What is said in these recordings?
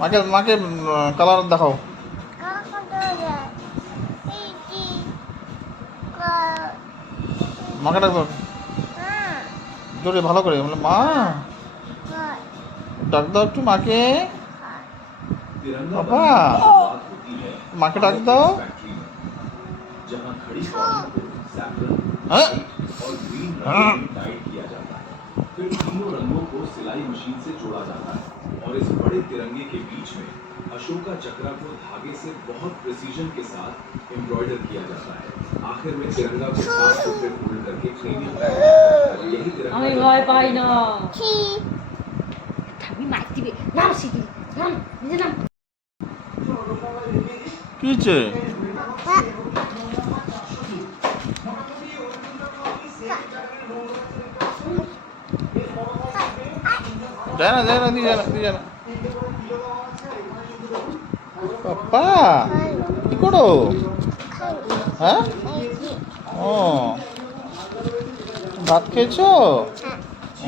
মাকে মাকে কালার দেখাও। মাকে ডাকো জোরে ভালো করে বলে মা ডাক দাও একটু মাকে। বাবা মাকে ডাক দাও। হ্যাঁ হ্যাঁ फिर तीनों रंगों को सिलाई मशीन से जोड़ा जाता है और इस बड़े तिरंगे के बीच में अशोका चक्रा को धागे से बहुत प्रिसीजन के साथ एम्ब्रॉयडर किया जाता है। आखिर में तिरंगा को 7 टुकड़े फोल्ड करके क्लीनिंग किया जाता है। यही तिरंगा আমি ভয় পাই না। থামি মার দিবে নাম শিখি নাম নিজে নাম। কি হচ্ছে? যায় না যায় না দিয়ে যায় না দিয়ে যায় না। পাপা কি করো? হ্যাঁ ও ভাত খেয়েছো?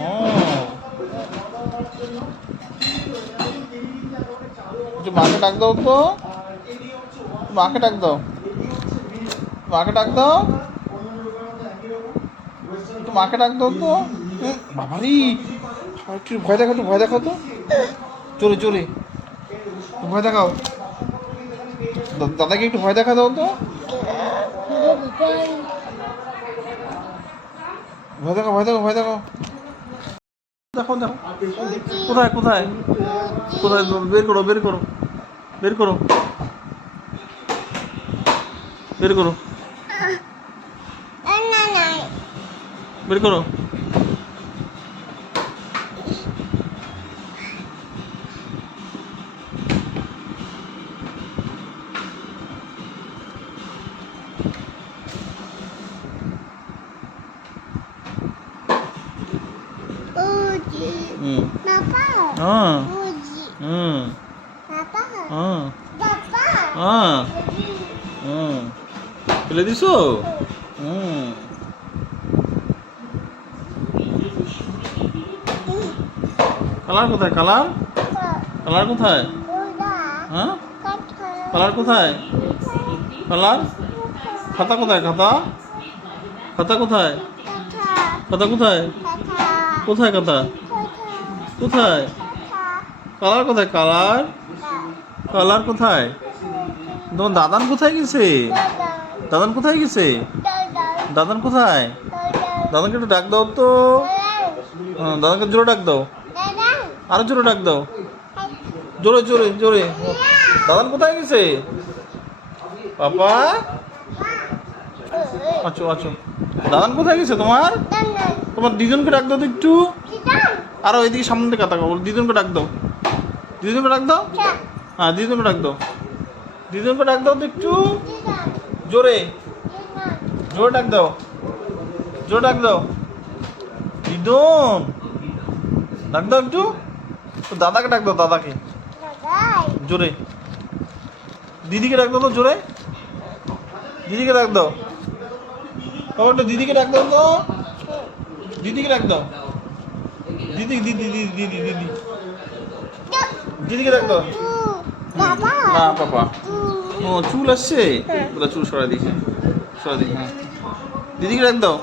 ও একটু মাকে ডাক দাও তো। মাকে ডাক দাও মাকে ডাক দাও একটু মাকে ডাক দাও তো। বাবারি একটু ভয় দেখাও, একটু ভয় দেখাও তো জোরে জোরে ভয় দেখাও। দাদাকে একটু ভয় দেখা দাও তো। ভয় দেখাও ভয় দেখাও ভয় দেখাও দেখো দেখো কোথায় কোথায় কোথায় বের করো বের করো বের করো বের করো বের করো। ফেলে দিছো? কালার কোথায়? কালার কালার কোথায়? হ্যাঁ কালার কোথায়? কালার খাতা কোথায়? খাতা খাতা কোথায়? খাতা কোথায়? কোথায় খাতা? কোথায় কালার? কোথায় কালার? কালার কোথায়? তোমার দাদান কোথায় গেছে? দাদান কোথায় গেছে? দাদান কোথায়? দাদানকে একটু ডাক দাও তো। দাদাকে জোরে ডাক দাও, আরো জোরে ডাক দাও, জোরে জোরে জোরে। দাদান কোথায় গেছে? পাপা আচ্ছা আচ্ছা দাদান কোথায় গেছে তোমার? তোমার দিদুনকে ডাক দাও তো একটু। আরো এদিকে সামনে দিকে তাকাও, দিদুনকে ডাক দাও, দিদুনকে ডাক দাও। হ্যাঁ দিদুনকে ডাক দাও, দিদুনকে ডাক দাও তো একটু জোরে জোরে ডাক দাও, জোরে ডাক দাও। দিদুন ডাক দাও একটু। দাদাকে ডাক দাও, দাদাকে জোরে। দিদিকে ডাক দাও তো জোরে, দিদিকে ডাক দাও। বাবা একটু দিদিকে ডাক দাও তো, দিদিকে ডাক দাও। দিদি দিদি দিদি দিদি দিদি দিদিকে ডাক দাও। না পাপা ও চুল আসছে, ওটা চুল সরাই দিয়েছে, সরাই দিই। হ্যাঁ দিদিকে ডাক দাও,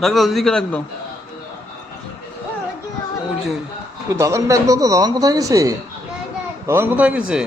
ডাক দাও দিদিকে ডাক দাও। ওই যে দাদাকে ডাক দাও তো। দাদান কোথায় গেছে? দাদান কোথায় গেছে?